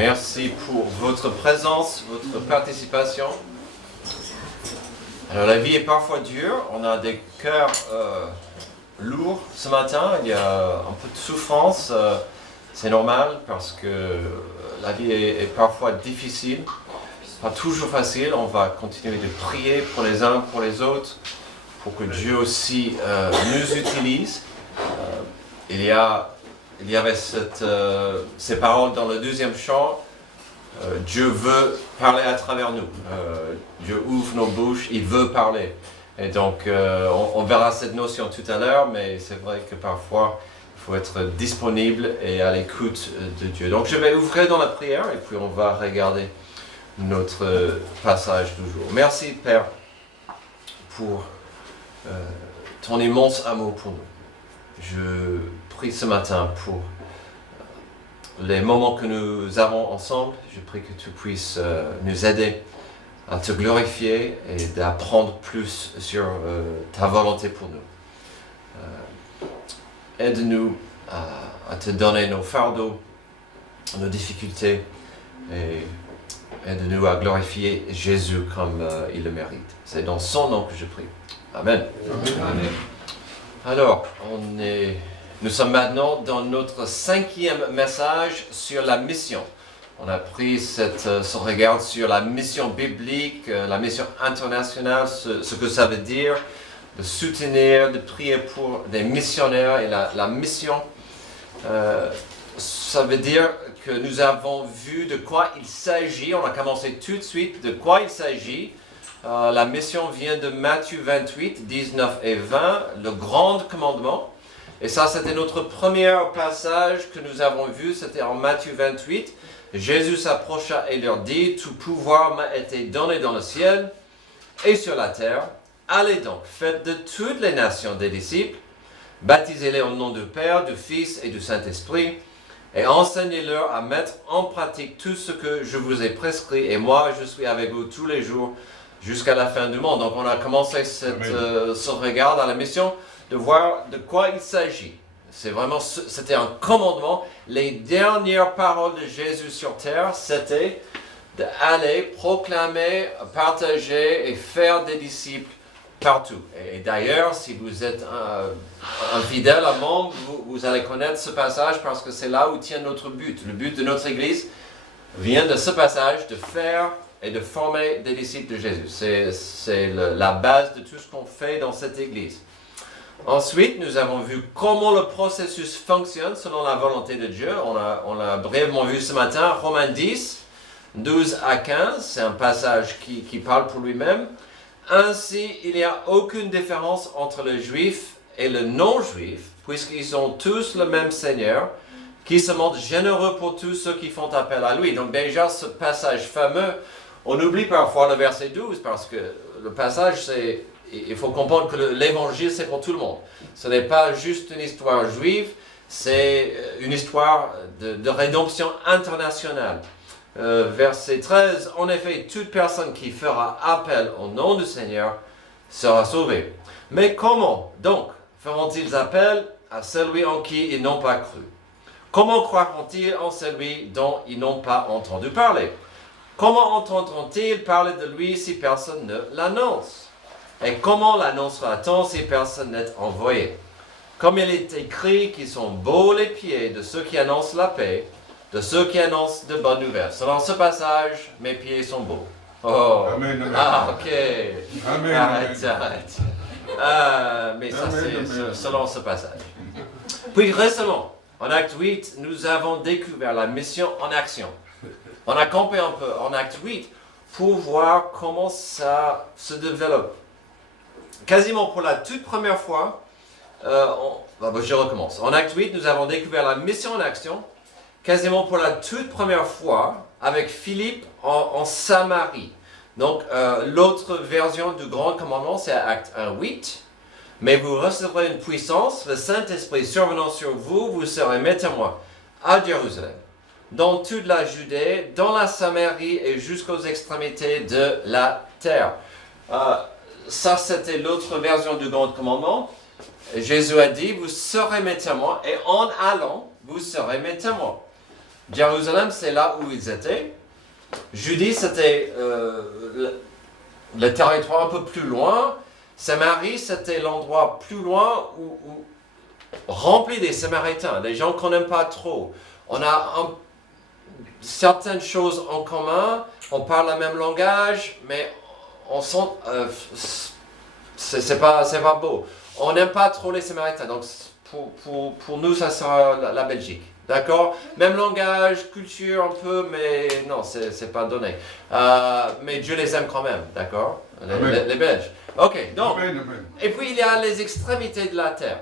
Merci pour votre présence, votre participation. Alors la vie est parfois dure, on a des cœurs lourds ce matin, il y a un peu de souffrance, c'est normal parce que la vie est parfois difficile, pas toujours facile. On va continuer de prier pour les uns, pour les autres, pour que Dieu aussi nous utilise. Il y avait ces paroles dans le deuxième chant. Dieu veut parler à travers nous. Dieu ouvre nos bouches, il veut parler. Et donc, on verra cette notion tout à l'heure, mais c'est vrai que parfois, il faut être disponible et à l'écoute de Dieu. Donc, je vais ouvrir dans la prière et puis on va regarder notre passage du jour. Merci, Père, pour ton immense amour pour nous. Je prie ce matin pour les moments que nous avons ensemble. Je prie que tu puisses nous aider à te glorifier et d'apprendre plus sur ta volonté pour nous. Aide-nous à te donner nos fardeaux, nos difficultés, et aide-nous à glorifier Jésus comme il le mérite. C'est dans son nom que je prie. Amen. Amen. Alors, nous sommes maintenant dans notre 5e message sur la mission. On a pris ce regard sur la mission biblique, la mission internationale, ce que ça veut dire de soutenir, de prier pour des missionnaires et la mission. Ça veut dire que nous avons vu de quoi il s'agit. On a commencé tout de suite de quoi il s'agit. La mission vient de Matthieu 28, 19 et 20, le grand commandement. Et ça, c'était notre premier passage que nous avons vu, c'était en Matthieu 28. Jésus s'approcha et leur dit, « Tout pouvoir m'a été donné dans le ciel et sur la terre. Allez donc, faites de toutes les nations des disciples, baptisez-les au nom du Père, du Fils et du Saint-Esprit, et enseignez-leur à mettre en pratique tout ce que je vous ai prescrit, et moi, je suis avec vous tous les jours jusqu'à la fin du monde. » Donc, on a commencé ce regard à la mission de voir de quoi il s'agit. C'était un commandement. Les dernières paroles de Jésus sur terre, c'était d'aller proclamer, partager et faire des disciples partout. Et d'ailleurs, si vous êtes un fidèle, un membre, vous allez connaître ce passage parce que c'est là où tient notre but. Le but de notre Église vient de ce passage, de faire et de former des disciples de Jésus. C'est la base de tout ce qu'on fait dans cette Église. Ensuite, nous avons vu comment le processus fonctionne selon la volonté de Dieu. On l'a brièvement vu ce matin, Romains 10, 12 à 15. C'est un passage qui parle pour lui-même. Ainsi, il n'y a aucune différence entre le juif et le non-juif, puisqu'ils ont tous le même Seigneur, qui se montre généreux pour tous ceux qui font appel à lui. Donc déjà, ce passage fameux, on oublie parfois le verset 12, parce que le passage, il faut comprendre que l'évangile, c'est pour tout le monde. Ce n'est pas juste une histoire juive, c'est une histoire de rédemption internationale. Verset 13, en effet, toute personne qui fera appel au nom du Seigneur sera sauvée. Mais comment, donc, feront-ils appel à celui en qui ils n'ont pas cru? Comment croiront-ils en celui dont ils n'ont pas entendu parler? Comment entendront-ils parler de lui si personne ne l'annonce? Et comment l'annoncera-t-on si personne n'est envoyé? Comme il est écrit qu'ils sont beaux les pieds de ceux qui annoncent la paix, de ceux qui annoncent de bonnes nouvelles. Selon ce passage, mes pieds sont beaux. Oh, amen, amen. Ah, ok. Amen, Arrête. Mais ça, c'est selon ce passage. Puis récemment, en acte 8, nous avons découvert la mission en action. On a campé un peu en acte 8 pour voir comment ça se développe. Quasiment pour la toute première fois, je recommence. En acte 8, nous avons découvert la mission en action, quasiment pour la toute première fois, avec Philippe en Samarie. Donc, l'autre version du Grand Commandement, c'est acte 1, 8. Mais vous recevrez une puissance, le Saint-Esprit survenant sur vous, vous serez mes témoins à Jérusalem, dans toute la Judée, dans la Samarie et jusqu'aux extrémités de la terre. Ça, c'était l'autre version du Grand Commandement. Jésus a dit, vous serez mes témoins, et en allant, vous serez mes témoins. Jérusalem, c'est là où ils étaient. Judée, c'était le territoire un peu plus loin. Samarie, c'était l'endroit plus loin où rempli des Samaritains, des gens qu'on n'aime pas trop. On a certaines choses en commun, on parle le même langage, mais on sent... c'est pas beau. On n'aime pas trop les Samaritains, donc pour nous, ça sera la Belgique. D'accord? Même langage, culture un peu, mais non, c'est pas donné. Mais Dieu les aime quand même, d'accord? Les Belges. Ok, donc, et puis il y a les extrémités de la terre.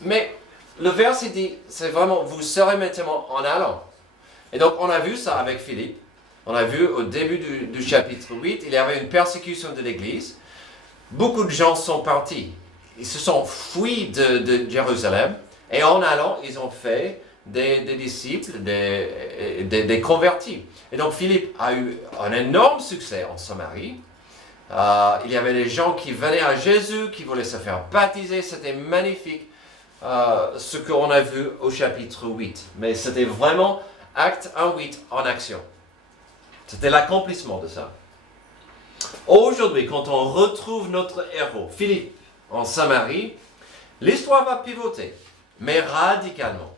Mais le verset dit, c'est vraiment, vous serez maintenant en allant. Et donc on a vu ça avec Philippe. On a vu au début du chapitre 8, il y avait une persécution de l'Église. Beaucoup de gens sont partis. Ils se sont fuis de Jérusalem. Et en allant, ils ont fait des disciples, des convertis. Et donc Philippe a eu un énorme succès en Samarie. Il y avait des gens qui venaient à Jésus, qui voulaient se faire baptiser. C'était magnifique ce qu'on a vu au chapitre 8. Mais c'était vraiment acte 1-8 en action. C'était l'accomplissement de ça. Aujourd'hui, quand on retrouve notre héros, Philippe, en Samarie, l'histoire va pivoter, mais radicalement.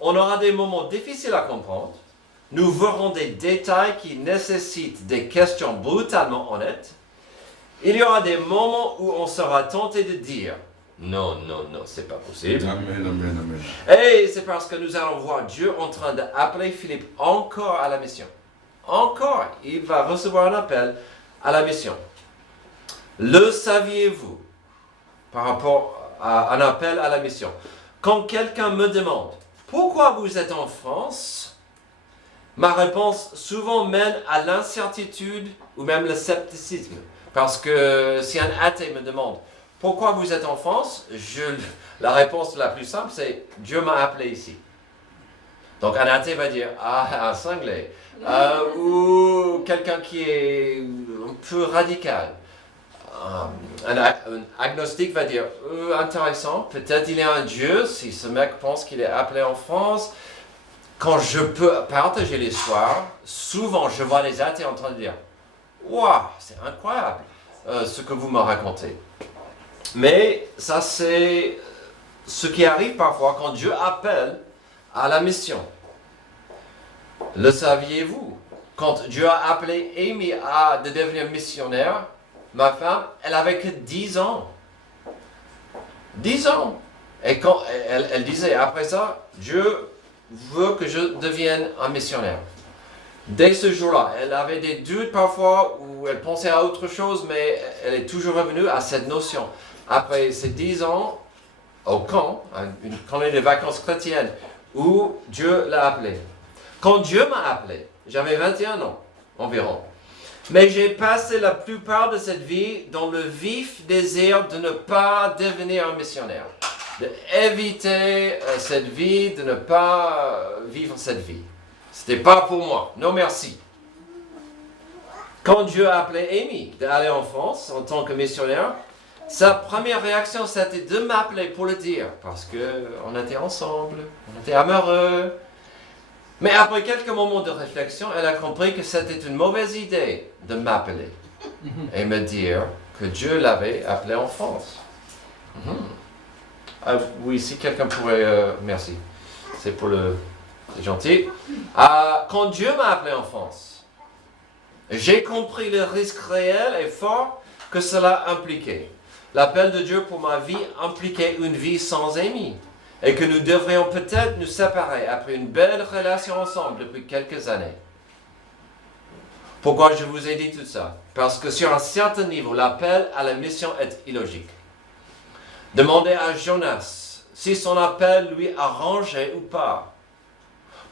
On aura des moments difficiles à comprendre. Nous verrons des détails qui nécessitent des questions brutalement honnêtes. Il y aura des moments où on sera tenté de dire « Non, non, non, c'est pas possible. » Amen, amen, amen. Et c'est parce que nous allons voir Dieu en train d'appeler Philippe encore à la mission. Encore, il va recevoir un appel à la mission. Le saviez-vous par rapport à un appel à la mission? Quand quelqu'un me demande « Pourquoi vous êtes en France ?» ma réponse souvent mène à l'incertitude ou même le scepticisme. Parce que si un athée me demande « Pourquoi vous êtes en France ?» la réponse la plus simple c'est « Dieu m'a appelé ici ». Donc un athée va dire « Ah, un cinglé ». Ou quelqu'un qui est un peu radical. Un agnostique va dire intéressant, peut-être il y a un Dieu, si ce mec pense qu'il est appelé en France. Quand je peux partager l'histoire, souvent je vois les athées en train de dire waouh, c'est incroyable ce que vous me racontez. Mais ça, c'est ce qui arrive parfois quand Dieu appelle à la mission. Le saviez-vous? Quand Dieu a appelé Amy de devenir missionnaire, ma femme, elle avait que 10 ans. 10 ans. Et quand elle disait, après ça, Dieu veut que je devienne un missionnaire. Dès ce jour-là, elle avait des doutes parfois où elle pensait à autre chose, mais elle est toujours revenue à cette notion. Après ces 10 ans, au camp, une colonie de vacances chrétiennes, où Dieu l'a appelée. Quand Dieu m'a appelé, j'avais 21 ans environ. Mais j'ai passé la plupart de cette vie dans le vif désir de ne pas devenir un missionnaire. D'éviter cette vie, de ne pas vivre cette vie. C'était pas pour moi. Non merci. Quand Dieu a appelé Amy d'aller en France en tant que missionnaire, sa première réaction c'était de m'appeler pour le dire. Parce qu'on était ensemble, on était amoureux. Mais après quelques moments de réflexion, elle a compris que c'était une mauvaise idée de m'appeler et me dire que Dieu l'avait appelé en France. Oui, si quelqu'un pourrait... merci. C'est pour le... C'est gentil. Quand Dieu m'a appelé en France, j'ai compris le risque réel et fort que cela impliquait. L'appel de Dieu pour ma vie impliquait une vie sans Amy. Et que nous devrions peut-être nous séparer après une belle relation ensemble depuis quelques années. Pourquoi je vous ai dit tout ça? Parce que sur un certain niveau, l'appel à la mission est illogique. Demandez à Jonas si son appel lui arrangeait ou pas.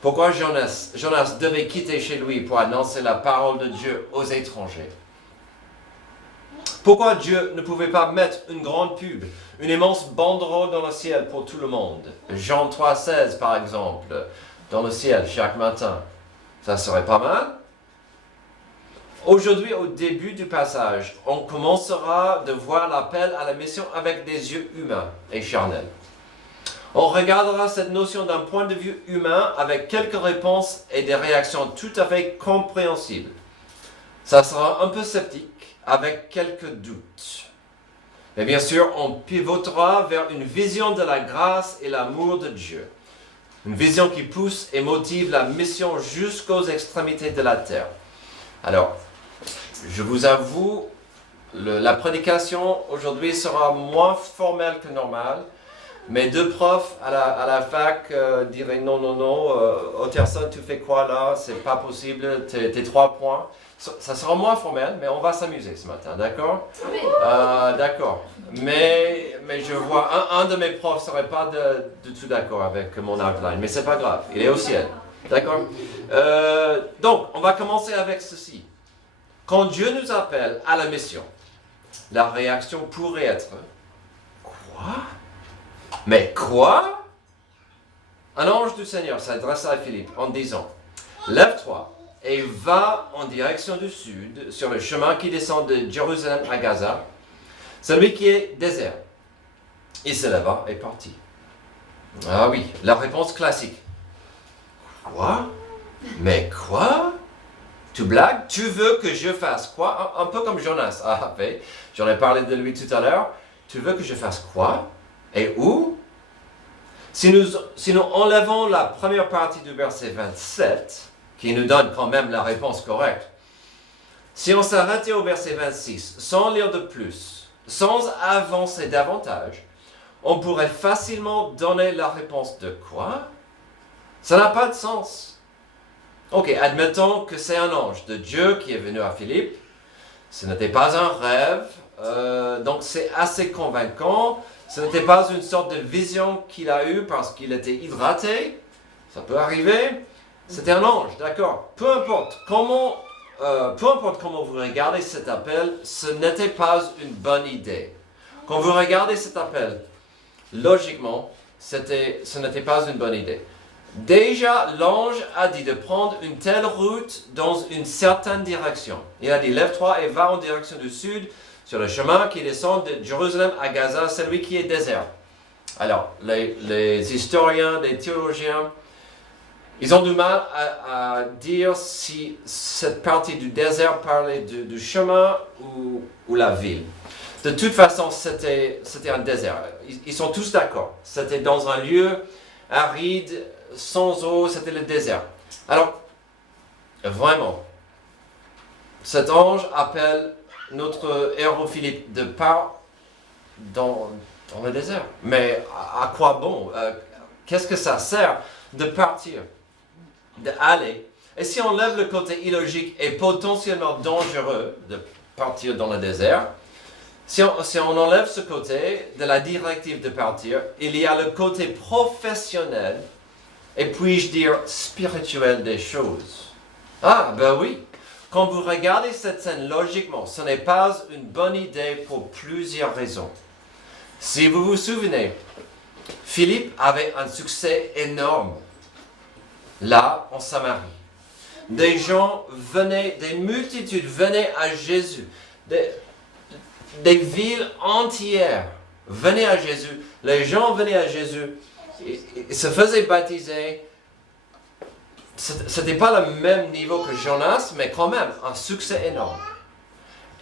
Pourquoi Jonas devait quitter chez lui pour annoncer la parole de Dieu aux étrangers? Pourquoi Dieu ne pouvait pas mettre une grande pub, une immense banderole dans le ciel pour tout le monde? Jean 3,16 par exemple, dans le ciel chaque matin. Ça serait pas mal. Aujourd'hui, au début du passage, on commencera de voir l'appel à la mission avec des yeux humains et charnels. On regardera cette notion d'un point de vue humain avec quelques réponses et des réactions tout à fait compréhensibles. Ça sera un peu sceptique, avec quelques doutes. Mais bien sûr, on pivotera vers une vision de la grâce et l'amour de Dieu. Une vision qui pousse et motive la mission jusqu'aux extrémités de la terre. Alors, je vous avoue, la prédication aujourd'hui sera moins formelle que normale. Mes deux profs à la fac diraient non, Otterson, tu fais quoi là? C'est pas possible, tes 3 points. Ça sera moins formel, mais on va s'amuser ce matin, d'accord? D'accord. Mais je vois, un de mes profs ne serait pas du tout d'accord avec mon outline, mais c'est pas grave, il est au ciel, d'accord? Donc, on va commencer avec ceci. Quand Dieu nous appelle à la mission, la réaction pourrait être « Quoi? Mais quoi? » Un ange du Seigneur s'adresse à Philippe en disant « Lève-toi et va en direction du sud, sur le chemin qui descend de Jérusalem à Gaza, celui qui est désert. » Il se leva et partit. Ah oui, la réponse classique. Quoi? Mais quoi? Tu blagues? Tu veux que je fasse quoi? Un peu comme Jonas a fait. J'en ai parlé de lui tout à l'heure. Tu veux que je fasse quoi? Et où? Si nous enlevons la première partie du verset 27, qui nous donne quand même la réponse correcte, si on s'arrêtait au verset 26, sans lire de plus, sans avancer davantage, on pourrait facilement donner la réponse de quoi? Ça n'a pas de sens. Ok, admettons que c'est un ange de Dieu qui est venu à Philippe. Ce n'était pas un rêve, donc c'est assez convaincant. Ce n'était pas une sorte de vision qu'il a eue parce qu'il était hydraté. Ça peut arriver. C'était un ange, d'accord. Peu importe comment vous regardez cet appel, ce n'était pas une bonne idée. Quand vous regardez cet appel, logiquement, ce n'était pas une bonne idée. Déjà, l'ange a dit de prendre une telle route dans une certaine direction. Il a dit, lève-toi et va en direction du sud, sur le chemin qui descend de Jérusalem à Gaza, celui qui est désert. Alors, les historiens, les théologiens, ils ont du mal à dire si cette partie du désert parlait du chemin ou la ville. De toute façon, c'était un désert. Ils sont tous d'accord. C'était dans un lieu aride, sans eau, c'était le désert. Alors, vraiment, cet ange appelle notre héros Philippe de part dans le désert. Mais à quoi bon? Qu'est-ce que ça sert de partir, d'aller? Et si on lève le côté illogique et potentiellement dangereux de partir dans le désert, si on enlève ce côté de la directive de partir, il y a le côté professionnel et puis-je dire spirituel des choses. Ah, ben oui. Quand vous regardez cette scène logiquement, ce n'est pas une bonne idée pour plusieurs raisons. Si vous vous souvenez, Philippe avait un succès énorme là en Samarie. Des gens venaient, des multitudes venaient à Jésus. Des villes entières venaient à Jésus. Les gens venaient à Jésus. Ils se faisaient baptiser. Ce n'était pas le même niveau que Jonas, mais quand même un succès énorme.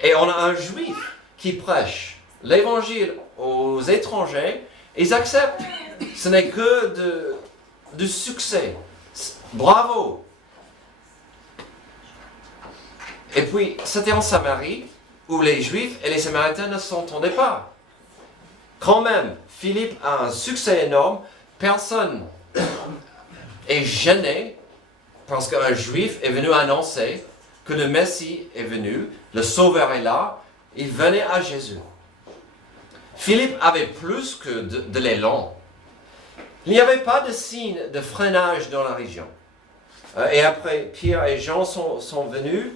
Et on a un juif qui prêche l'évangile aux étrangers. Ils acceptent. Ce n'est que du succès. Bravo. Et puis, c'était en Samarie, où les Juifs et les Samaritains ne s'entendaient pas. Quand même, Philippe a un succès énorme. Personne est gêné parce qu'un Juif est venu annoncer que le Messie est venu, le Sauveur est là. Il venait à Jésus. Philippe avait plus que de l'élan. Il n'y avait pas de signe de freinage dans la région. Et après, Pierre et Jean sont venus.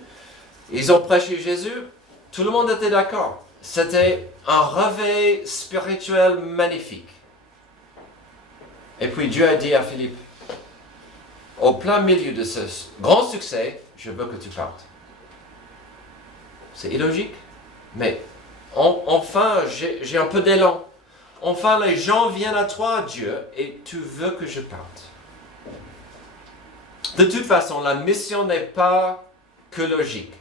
Ils ont prêché Jésus. Tout le monde était d'accord. C'était un réveil spirituel magnifique. Et puis Dieu a dit à Philippe, au plein milieu de ce grand succès, je veux que tu partes. C'est illogique, mais enfin j'ai un peu d'élan. Enfin, les gens viennent à toi, Dieu, et tu veux que je parte. De toute façon, la mission n'est pas que logique.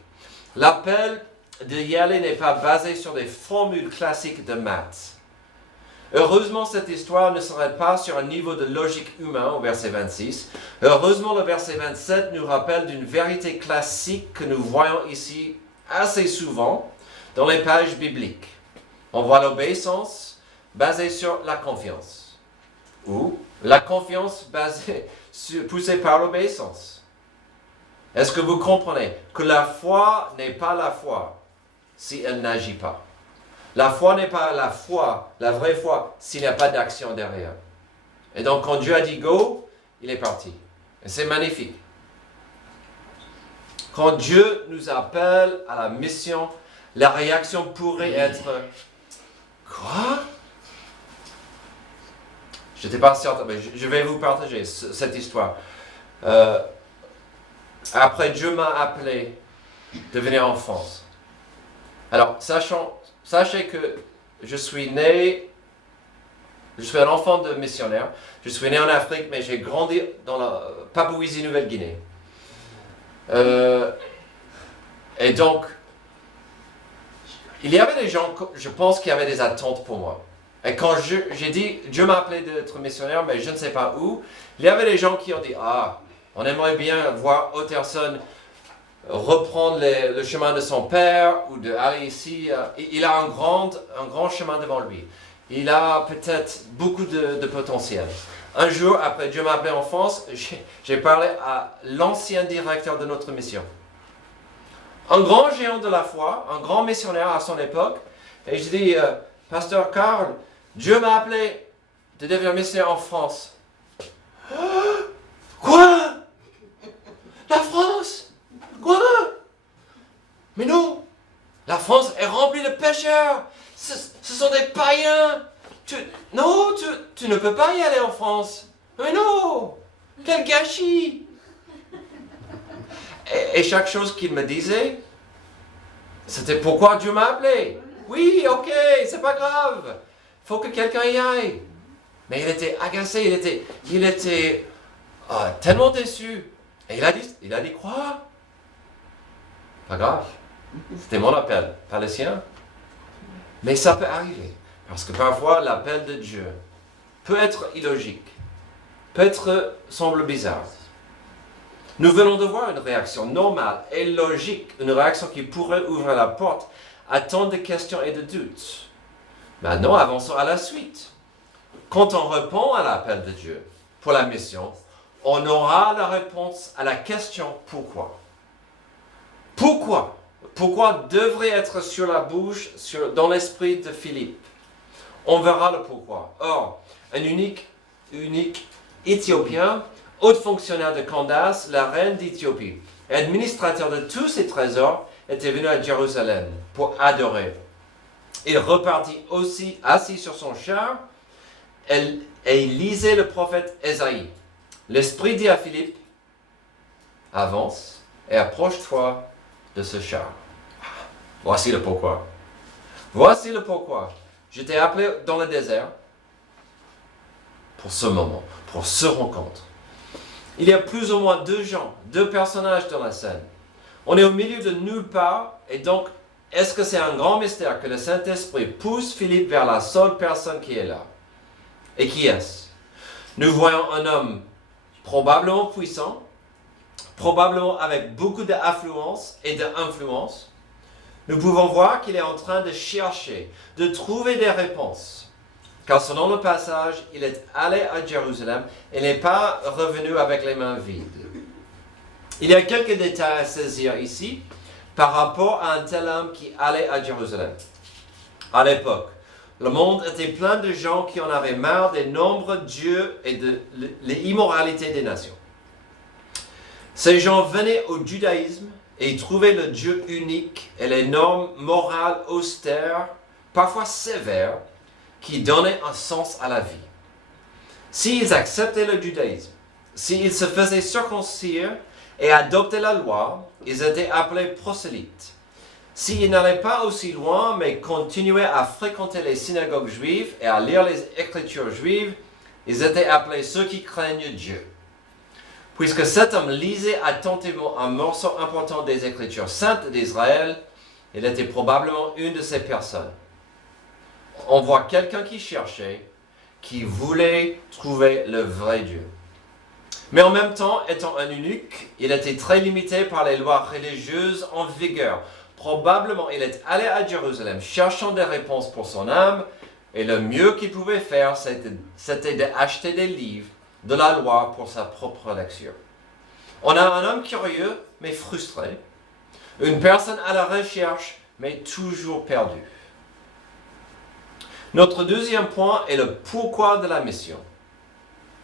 L'appel d'y aller n'est pas basé sur des formules classiques de maths. Heureusement, cette histoire ne serait pas sur un niveau de logique humain au verset 26. Heureusement, le verset 27 nous rappelle d'une vérité classique que nous voyons ici assez souvent dans les pages bibliques. On voit l'obéissance basée sur la confiance, ou la confiance poussée par l'obéissance. Est-ce que vous comprenez que la foi n'est pas la foi si elle n'agit pas? La foi n'est pas la foi, la vraie foi, s'il n'y a pas d'action derrière. Et donc, quand Dieu a dit go, il est parti. Et c'est magnifique. Quand Dieu nous appelle à la mission, la réaction pourrait être quoi? Je n'étais pas certain, mais je vais vous partager cette histoire. Après, Dieu m'a appelé de venir en France. Alors, sachez que je suis un enfant de missionnaire. Je suis né en Afrique, mais j'ai grandi dans la Papouasie-Nouvelle-Guinée. Et donc, il y avait des gens, je pense, qui avaient des attentes pour moi. Et quand j'ai dit, Dieu m'a appelé d'être missionnaire, mais je ne sais pas où, il y avait des gens qui ont dit, on aimerait bien voir Otterson reprendre le chemin de son père ou d'aller ici. Il a un grand chemin devant lui. Il a peut-être beaucoup de potentiel. Un jour, après Dieu m'a appelé en France, j'ai parlé à l'ancien directeur de notre mission. Un grand géant de la foi, un grand missionnaire à son époque. Et je dis, Pasteur Karl, Dieu m'a appelé de devenir missionnaire en France. Quoi? La France? Quoi? Mais non, la France est remplie de pécheurs. Ce sont des païens. Tu ne peux pas y aller en France. Mais non, quel gâchis. Et chaque chose qu'il me disait, c'était pourquoi Dieu m'a appelé. Oui, ok, c'est pas grave. Il faut que quelqu'un y aille. Mais il était agacé, il était tellement déçu. Et il a dit quoi? Pas grave. C'était mon appel, pas le sien. Mais ça peut arriver. Parce que parfois, l'appel de Dieu peut être illogique. Semble bizarre. Nous venons de voir une réaction normale et logique. Une réaction qui pourrait ouvrir la porte à tant de questions et de doutes. Maintenant, avançons à la suite. Quand on répond à l'appel de Dieu pour la mission, on aura la réponse à la question pourquoi. Pourquoi? Pourquoi devrait être sur la bouche, dans l'esprit de Philippe? On verra le pourquoi. Or, un unique Éthiopien, haut fonctionnaire de Candace, la reine d'Éthiopie, et administrateur de tous ses trésors, était venu à Jérusalem pour adorer. Il repartit aussi assis sur son char et il lisait le prophète Ésaïe. L'Esprit dit à Philippe, avance et approche-toi de ce char. Voici le pourquoi. Voici le pourquoi. Je t'ai appelé dans le désert pour ce moment, pour ce rencontre. Il y a plus ou moins deux personnages dans la scène. On est au milieu de nulle part, et donc, est-ce que c'est un grand mystère que le Saint-Esprit pousse Philippe vers la seule personne qui est là? Et qui est-ce? Nous voyons un homme probablement puissant, probablement avec beaucoup d'affluence et d'influence. Nous pouvons voir qu'il est en train de chercher, de trouver des réponses. Car selon le passage, il est allé à Jérusalem et n'est pas revenu avec les mains vides. Il y a quelques détails à saisir ici par rapport à un tel homme qui allait à Jérusalem. À l'époque, le monde était plein de gens qui en avaient marre des nombreux dieux et de l'immoralité des nations. Ces gens venaient au judaïsme et y trouvaient le Dieu unique et les normes morales austères, parfois sévères, qui donnaient un sens à la vie. S'ils acceptaient le judaïsme, s'ils se faisaient circoncire et adoptaient la loi, ils étaient appelés prosélytes. S'ils n'allaient pas aussi loin, mais continuaient à fréquenter les synagogues juives et à lire les Écritures juives, ils étaient appelés ceux qui craignent Dieu. Puisque cet homme lisait attentivement un morceau important des Écritures saintes d'Israël, il était probablement une de ces personnes. On voit quelqu'un qui cherchait, qui voulait trouver le vrai Dieu. Mais en même temps, étant un eunuque, il était très limité par les lois religieuses en vigueur. Probablement, il est allé à Jérusalem cherchant des réponses pour son âme, et le mieux qu'il pouvait faire, c'était d'acheter des livres de la loi pour sa propre lecture. On a un homme curieux, mais frustré. Une personne à la recherche, mais toujours perdue. Notre deuxième point est le pourquoi de la mission.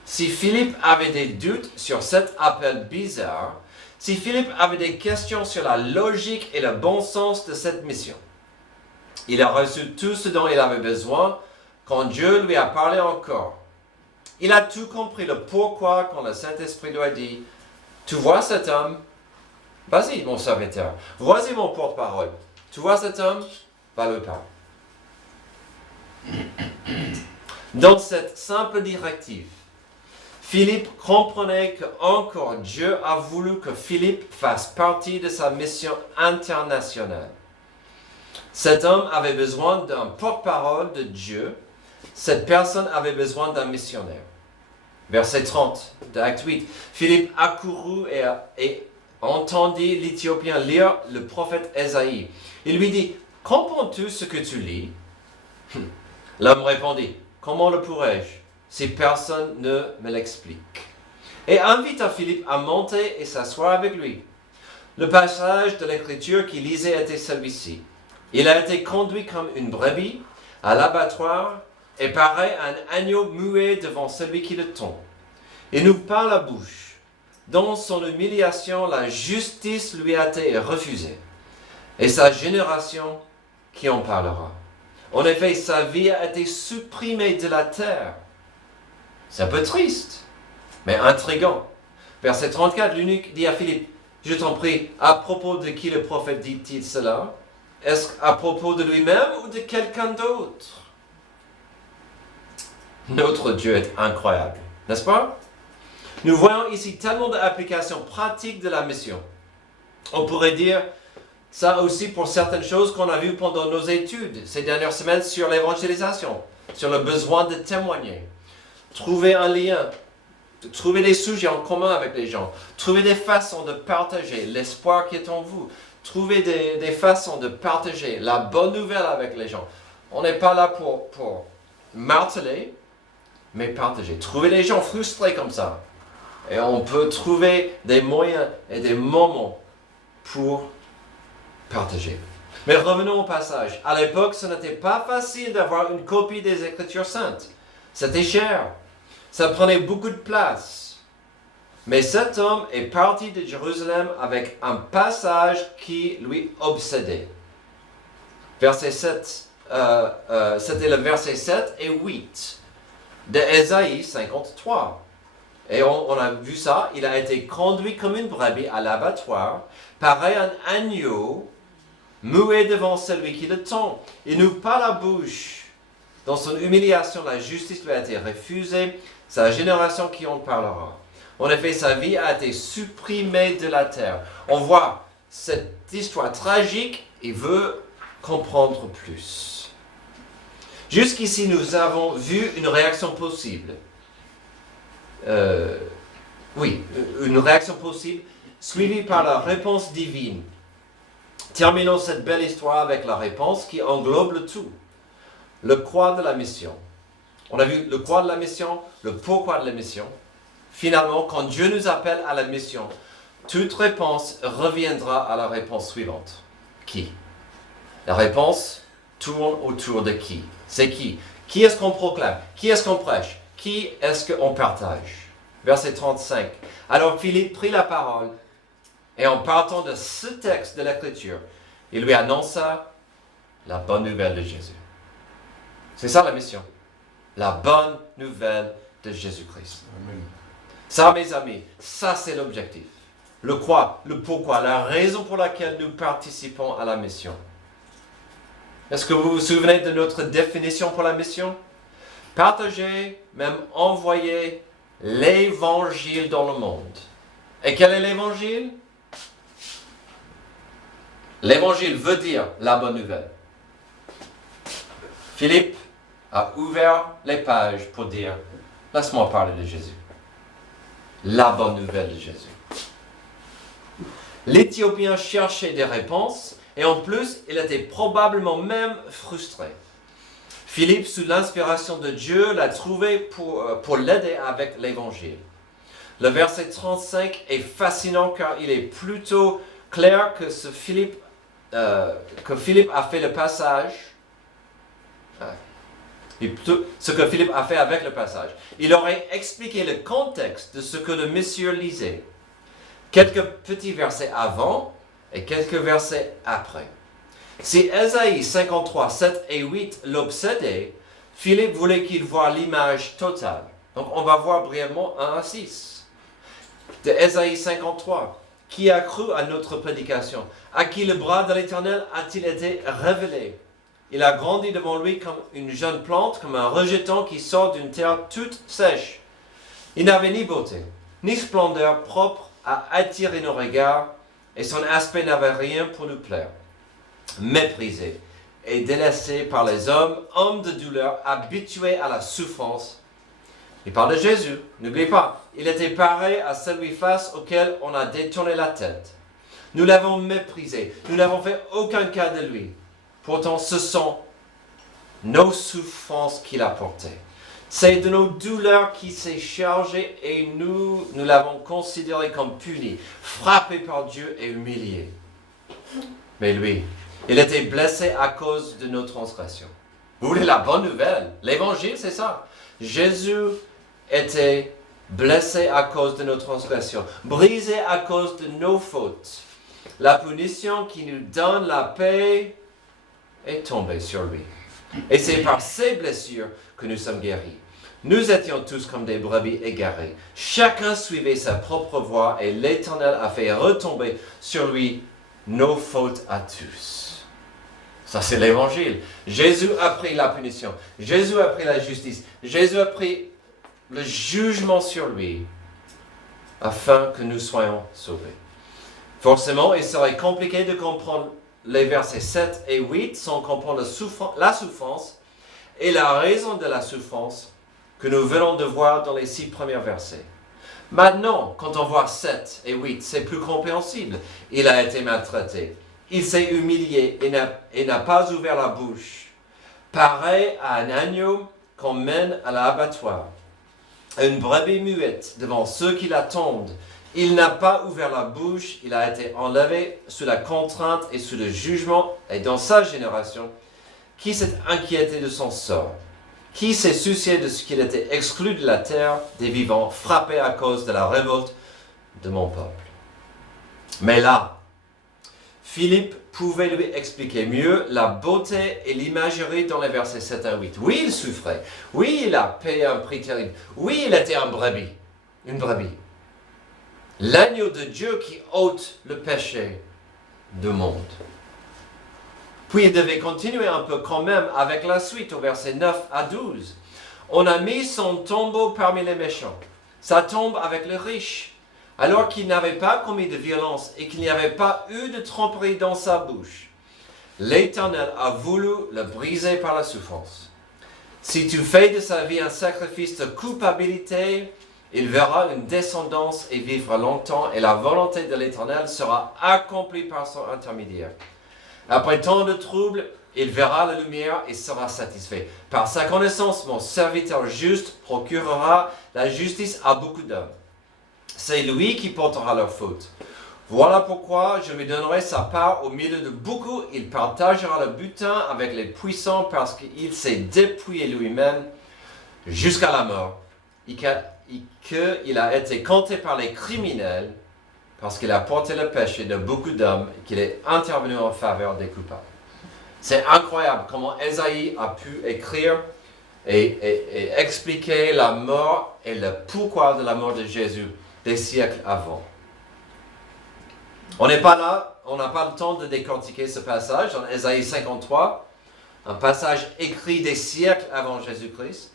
Si Philippe avait des doutes sur cet appel bizarre, si Philippe avait des questions sur la logique et le bon sens de cette mission, il a reçu tout ce dont il avait besoin quand Dieu lui a parlé encore. Il a tout compris le pourquoi quand le Saint-Esprit lui a dit « Tu vois cet homme? Vas-y, mon serviteur. Voici mon porte-parole. Tu vois cet homme? Va le parler. » Dans cette simple directive, Philippe comprenait que encore Dieu a voulu que Philippe fasse partie de sa mission internationale. Cet homme avait besoin d'un porte-parole de Dieu. Cette personne avait besoin d'un missionnaire. Verset 30 de Acte 8. Philippe accourut et entendit l'Éthiopien lire le prophète Ésaïe. Il lui dit, « Comprends-tu ce que tu lis ?» L'homme répondit, « Comment le pourrais-je si personne ne me l'explique ?» Et invita Philippe à monter et s'asseoir avec lui. Le passage de l'Écriture qu'il lisait était celui-ci. Il a été conduit comme une brebis à l'abattoir et pareil à un agneau muet devant celui qui le tond. Il n'ouvre pas la bouche. Dans son humiliation, la justice lui a été refusée. Et sa génération, qui en parlera? En effet, sa vie a été supprimée de la terre. C'est un peu triste, mais intriguant. Verset 34, l'eunuque dit à Philippe, « Je t'en prie, à propos de qui le prophète dit-il cela? Est-ce à propos de lui-même ou de quelqu'un d'autre ?» Notre Dieu est incroyable, n'est-ce pas? Nous voyons ici tellement d'applications pratiques de la mission. On pourrait dire ça aussi pour certaines choses qu'on a vues pendant nos études ces dernières semaines sur l'évangélisation, sur le besoin de témoigner. Trouver un lien, trouver des sujets en commun avec les gens, trouver des façons de partager l'espoir qui est en vous, trouver des façons de partager la bonne nouvelle avec les gens. On n'est pas là pour marteler, mais partager. Trouver des gens frustrés comme ça. Et on peut trouver des moyens et des moments pour partager. Mais revenons au passage. À l'époque, ce n'était pas facile d'avoir une copie des Écritures saintes. C'était cher. Ça prenait beaucoup de place. Mais cet homme est parti de Jérusalem avec un passage qui lui obsédait. Verset 7, c'était le verset 7 et 8 de Ésaïe 53. Et on a vu ça, il a été conduit comme une brebis à l'abattoir, pareil à un agneau, muet devant celui qui le tond. Il n'ouvre pas la bouche. Dans son humiliation, la justice lui a été refusée, sa génération qui en parlera. En effet, sa vie a été supprimée de la terre. On voit cette histoire tragique et veut comprendre plus. Jusqu'ici, nous avons vu une réaction possible. Une réaction possible suivie par la réponse divine. Terminons cette belle histoire avec la réponse qui englobe le tout. Le quoi de la mission. On a vu le quoi de la mission, le pourquoi de la mission. Finalement, quand Dieu nous appelle à la mission, toute réponse reviendra à la réponse suivante. Qui? La réponse tourne autour de qui? C'est qui? Qui est-ce qu'on proclame? Qui est-ce qu'on prêche? Qui est-ce qu'on partage? Verset 35. Alors Philippe prit la parole et en partant de ce texte de l'Écriture, il lui annonça la bonne nouvelle de Jésus. C'est ça la mission. La bonne nouvelle de Jésus-Christ. Amen. Ça, mes amis, ça c'est l'objectif. le quoi, le pourquoi, la raison pour laquelle nous participons à la mission. Est-ce que vous vous souvenez de notre définition pour la mission? Partager, même envoyer l'évangile dans le monde. Et quel est l'évangile? L'évangile veut dire la bonne nouvelle. Philippe a ouvert les pages pour dire, laisse-moi parler de Jésus. La bonne nouvelle de Jésus. L'Éthiopien cherchait des réponses et en plus, il était probablement même frustré. Philippe, sous l'inspiration de Dieu, l'a trouvé pour l'aider avec l'Évangile. Le verset 35 est fascinant car il est plutôt clair que Philippe a fait le passage. Ce que Philippe a fait avec le passage. Il aurait expliqué le contexte de ce que le monsieur lisait. Quelques petits versets avant et quelques versets après. Si Ésaïe 53, 7 et 8 l'obsédaient, Philippe voulait qu'il voie l'image totale. Donc on va voir brièvement 1 à 6. De Ésaïe 53. Qui a cru à notre prédication? À qui le bras de l'Éternel a-t-il été révélé? Il a grandi devant lui comme une jeune plante, comme un rejeton qui sort d'une terre toute sèche. Il n'avait ni beauté, ni splendeur propre à attirer nos regards, et son aspect n'avait rien pour nous plaire. Méprisé et délaissé par les hommes, homme de douleur, habitué à la souffrance. Il parle de Jésus, n'oubliez pas, il était pareil à celui face auquel on a détourné la tête. Nous l'avons méprisé, nous n'avons fait aucun cas de lui. Pourtant, ce sont nos souffrances qu'il a portées. C'est de nos douleurs qu'il s'est chargé et nous l'avons considéré comme puni, frappé par Dieu et humilié. Mais lui, il était blessé à cause de nos transgressions. Vous voulez la bonne nouvelle? L'évangile, c'est ça. Jésus était blessé à cause de nos transgressions, brisé à cause de nos fautes. La punition qui nous donne la paix est tombée sur lui. Et c'est par ces blessures que nous sommes guéris. Nous étions tous comme des brebis égarées. Chacun suivait sa propre voie et l'Éternel a fait retomber sur lui nos fautes à tous. Ça, c'est l'évangile. Jésus a pris la punition. Jésus a pris la justice. Jésus a pris le jugement sur lui afin que nous soyons sauvés. Forcément, il serait compliqué de comprendre les versets 7 et 8 sans comprendre la souffrance et la raison de la souffrance que nous venons de voir dans les 6 premiers versets. Maintenant, quand on voit 7 et 8, c'est plus compréhensible. Il a été maltraité. Il s'est humilié et n'a pas ouvert la bouche. Pareil à un agneau qu'on mène à l'abattoir. Une brebis muette devant ceux qui l'attendent. Il n'a pas ouvert la bouche, il a été enlevé sous la contrainte et sous le jugement. Et dans sa génération, qui s'est inquiété de son sort? Qui s'est soucié de ce qu'il était exclu de la terre des vivants, frappé à cause de la révolte de mon peuple? Mais là, Philippe pouvait lui expliquer mieux la beauté et l'imagerie dans les versets 7 à 8. Oui, il souffrait. Oui, il a payé un prix terrible. Oui, il était une brebis. L'agneau de Dieu qui ôte le péché du monde. Puis il devait continuer un peu quand même avec la suite au verset 9 à 12. On a mis son tombeau parmi les méchants, sa tombe avec le riche, alors qu'il n'avait pas commis de violence et qu'il n'y avait pas eu de tromperie dans sa bouche. L'Éternel a voulu le briser par la souffrance. Si tu fais de sa vie un sacrifice de culpabilité, il verra une descendance et vivra longtemps, et la volonté de l'Éternel sera accomplie par son intermédiaire. Après tant de troubles, il verra la lumière et sera satisfait. Par sa connaissance, mon serviteur juste procurera la justice à beaucoup d'hommes. C'est lui qui portera leurs fautes. Voilà pourquoi je lui donnerai sa part au milieu de beaucoup. Il partagera le butin avec les puissants parce qu'il s'est dépouillé lui-même jusqu'à la mort. Qu'il a été compté par les criminels parce qu'il a porté le péché de beaucoup d'hommes et qu'il est intervenu en faveur des coupables. C'est incroyable comment Ésaïe a pu écrire et expliquer la mort et le pourquoi de la mort de Jésus des siècles avant. On n'est pas là, on n'a pas le temps de décortiquer ce passage en Ésaïe 53, un passage écrit des siècles avant Jésus-Christ.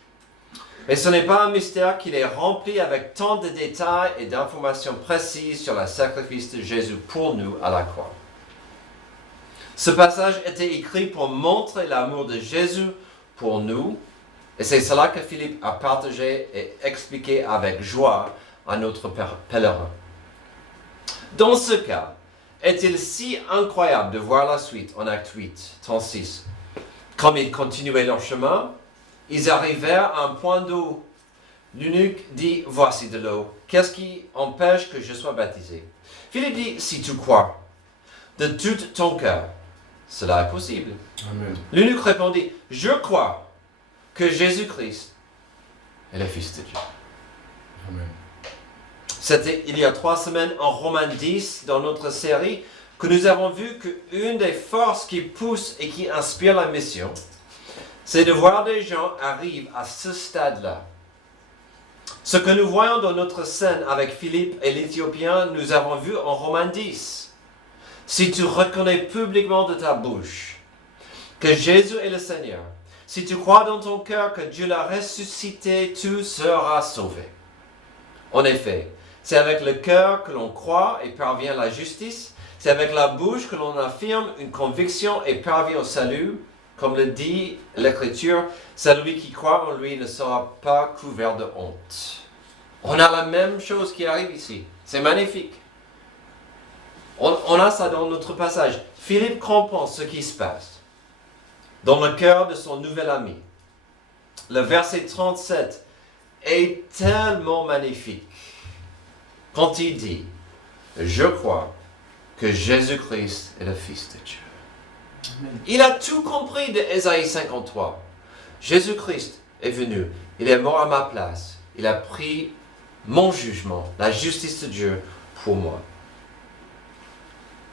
Et ce n'est pas un mystère qu'il est rempli avec tant de détails et d'informations précises sur le sacrifice de Jésus pour nous à la croix. Ce passage était écrit pour montrer l'amour de Jésus pour nous, et c'est cela que Philippe a partagé et expliqué avec joie à notre pèlerin. Dans ce cas, est-il si incroyable de voir la suite en Acte 8, 36? Comme ils continuaient leur chemin, ils arrivèrent à un point d'eau. L'eunuque dit, voici de l'eau. Qu'est-ce qui empêche que je sois baptisé? Philippe dit, si tu crois de tout ton cœur, cela est possible. Amen. L'eunuque répondit, je crois que Jésus-Christ est le Fils de Dieu. Amen. C'était il y a 3 semaines en Romains 10 dans notre série que nous avons vu qu'une des forces qui pousse et qui inspire la mission, c'est de voir des gens arriver à ce stade-là. Ce que nous voyons dans notre scène avec Philippe et l'Éthiopien, nous avons vu en Romains 10. Si tu reconnais publiquement de ta bouche que Jésus est le Seigneur, si tu crois dans ton cœur que Dieu l'a ressuscité, tu seras sauvé. En effet, c'est avec le cœur que l'on croit et parvient à la justice. C'est avec la bouche que l'on affirme une conviction et parvient au salut. Comme le dit l'Écriture, celui qui croit en lui ne sera pas couvert de honte. On a la même chose qui arrive ici. C'est magnifique. On a ça dans notre passage. Philippe comprend ce qui se passe dans le cœur de son nouvel ami. Le verset 37 est tellement magnifique. Quand il dit, je crois que Jésus-Christ est le Fils de Dieu. Amen. Il a tout compris de Ésaïe 53. Jésus-Christ est venu, il est mort à ma place, il a pris mon jugement, la justice de Dieu pour moi.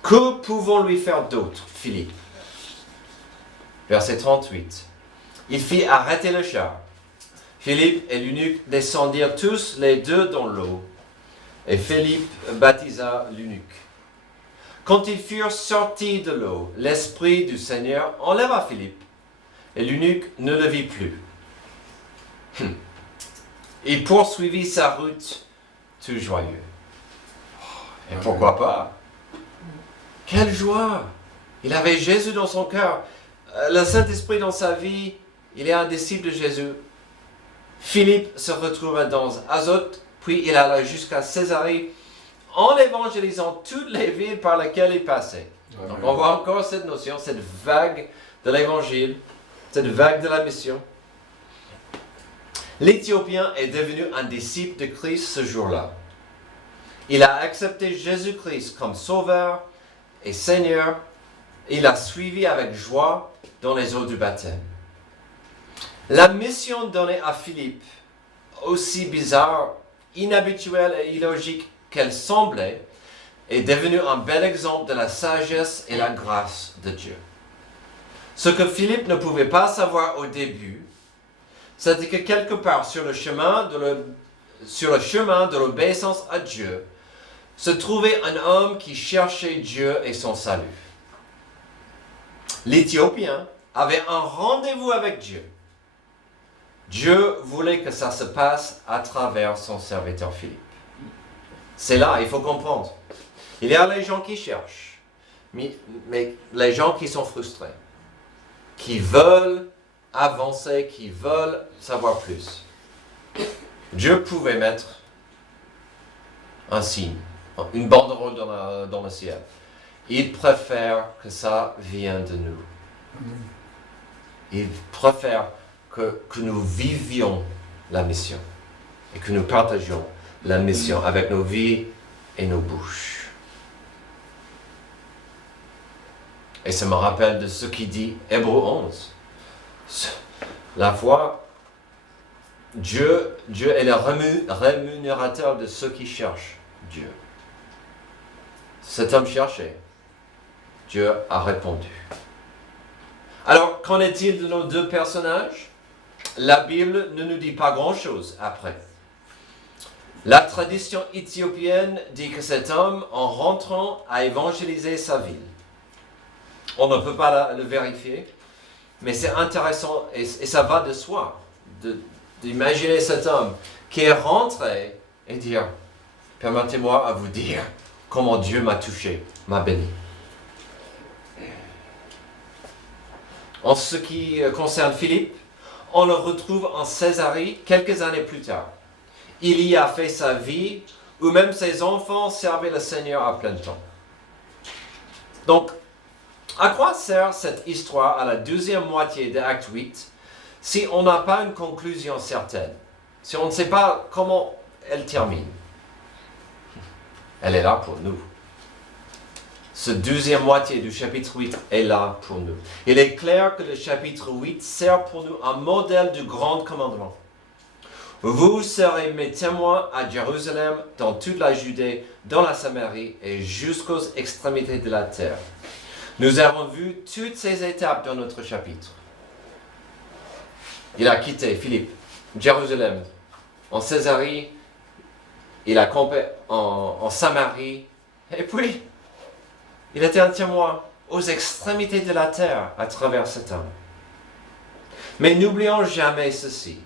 Que pouvons lui faire d'autre, Philippe? Verset 38. Il fit arrêter le char. Philippe et l'eunuque descendirent tous les deux dans l'eau, et Philippe baptisa l'eunuque. Quand ils furent sortis de l'eau, l'Esprit du Seigneur enleva Philippe, et l'eunuque ne le vit plus. Il poursuivit sa route tout joyeux. Et pourquoi pas? Quelle joie! Il avait Jésus dans son cœur, le Saint-Esprit dans sa vie, il est un disciple de Jésus. Philippe se retrouva dans Azote, puis il alla jusqu'à Césarée, en évangélisant toutes les villes par lesquelles il passait. Donc on voit encore cette notion, cette vague de l'évangile, cette vague de la mission. L'Éthiopien est devenu un disciple de Christ ce jour-là. Il a accepté Jésus-Christ comme Sauveur et Seigneur. Il a suivi avec joie dans les eaux du baptême. La mission donnée à Philippe, aussi bizarre, inhabituelle et illogique qu'elle semblait, est devenue un bel exemple de la sagesse et la grâce de Dieu. Ce que Philippe ne pouvait pas savoir au début, c'était que quelque part sur le chemin de l'obéissance à Dieu, se trouvait un homme qui cherchait Dieu et son salut. L'Éthiopien avait un rendez-vous avec Dieu. Dieu voulait que ça se passe à travers son serviteur Philippe. C'est là, il faut comprendre. Il y a les gens qui cherchent, mais les gens qui sont frustrés, qui veulent avancer, qui veulent savoir plus. Dieu pouvait mettre un signe, une banderole dans le ciel. Il préfère que ça vienne de nous. Il préfère que nous vivions la mission et que nous partagions la mission avec nos vies et nos bouches. Et ça me rappelle de ce qu'il dit Hébreux 11. La foi, Dieu est le rémunérateur de ceux qui cherchent Dieu. Cet homme cherchait. Dieu a répondu. Alors, qu'en est-il de nos deux personnages? La Bible ne nous dit pas grand-chose après. La tradition éthiopienne dit que cet homme, en rentrant, a évangélisé sa ville. On ne peut pas le vérifier, mais c'est intéressant et ça va de soi d'imaginer cet homme qui est rentré et dire « Permettez-moi à vous dire comment Dieu m'a touché, m'a béni. » En ce qui concerne Philippe, on le retrouve en Césarée quelques années plus tard. Il y a fait sa vie, où même ses enfants servaient le Seigneur à plein temps. Donc, à quoi sert cette histoire à la deuxième moitié de Acte 8 si on n'a pas une conclusion certaine, si on ne sait pas comment elle termine? Elle est là pour nous. Ce deuxième moitié du chapitre 8 est là pour nous. Il est clair que le chapitre 8 sert pour nous un modèle du grand commandement. Vous serez mes témoins à Jérusalem, dans toute la Judée, dans la Samarie et jusqu'aux extrémités de la terre. Nous avons vu toutes ces étapes dans notre chapitre. Il a quitté Philippe, Jérusalem, en Césarée, il a campé en Samarie, et puis il était un témoin aux extrémités de la terre à travers cet homme. Mais n'oublions jamais ceci.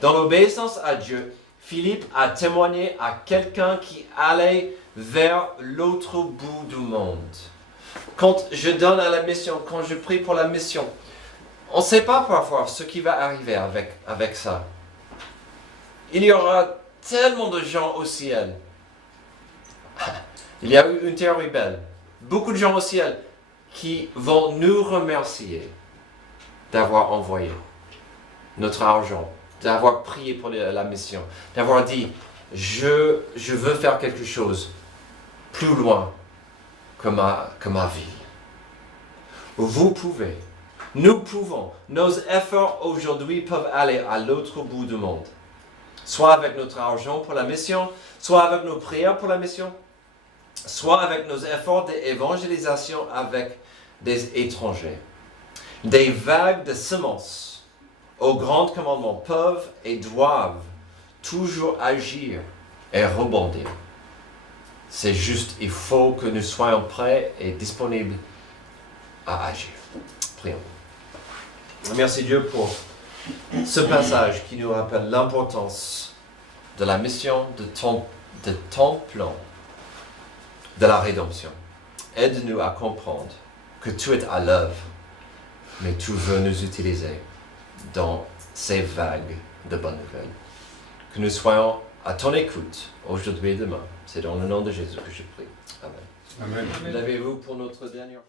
Dans l'obéissance à Dieu, Philippe a témoigné à quelqu'un qui allait vers l'autre bout du monde. Quand je donne à la mission, quand je prie pour la mission, on ne sait pas parfois ce qui va arriver avec ça. Il y aura tellement de gens au ciel. Il y a eu une théorie belle. Beaucoup de gens au ciel qui vont nous remercier d'avoir envoyé notre argent, d'avoir prié pour la mission, d'avoir dit « je veux faire quelque chose plus loin que ma vie ». Vous pouvez, nous pouvons, nos efforts aujourd'hui peuvent aller à l'autre bout du monde. Soit avec notre argent pour la mission, soit avec nos prières pour la mission, soit avec nos efforts d'évangélisation avec des étrangers. Des vagues de semences au grand commandement peuvent et doivent toujours agir et rebondir. C'est juste, il faut que nous soyons prêts et disponibles à agir. Prions. Merci Dieu pour ce passage qui nous rappelle l'importance de la mission, de ton plan, de la rédemption. Aide-nous à comprendre que tu es à l'œuvre, mais tu veux nous utiliser dans ces vagues de bonnes nouvelles. Que nous soyons à ton écoute aujourd'hui et demain. C'est dans le nom de Jésus que je prie. Amen. Amen. Levez-vous pour notre dernière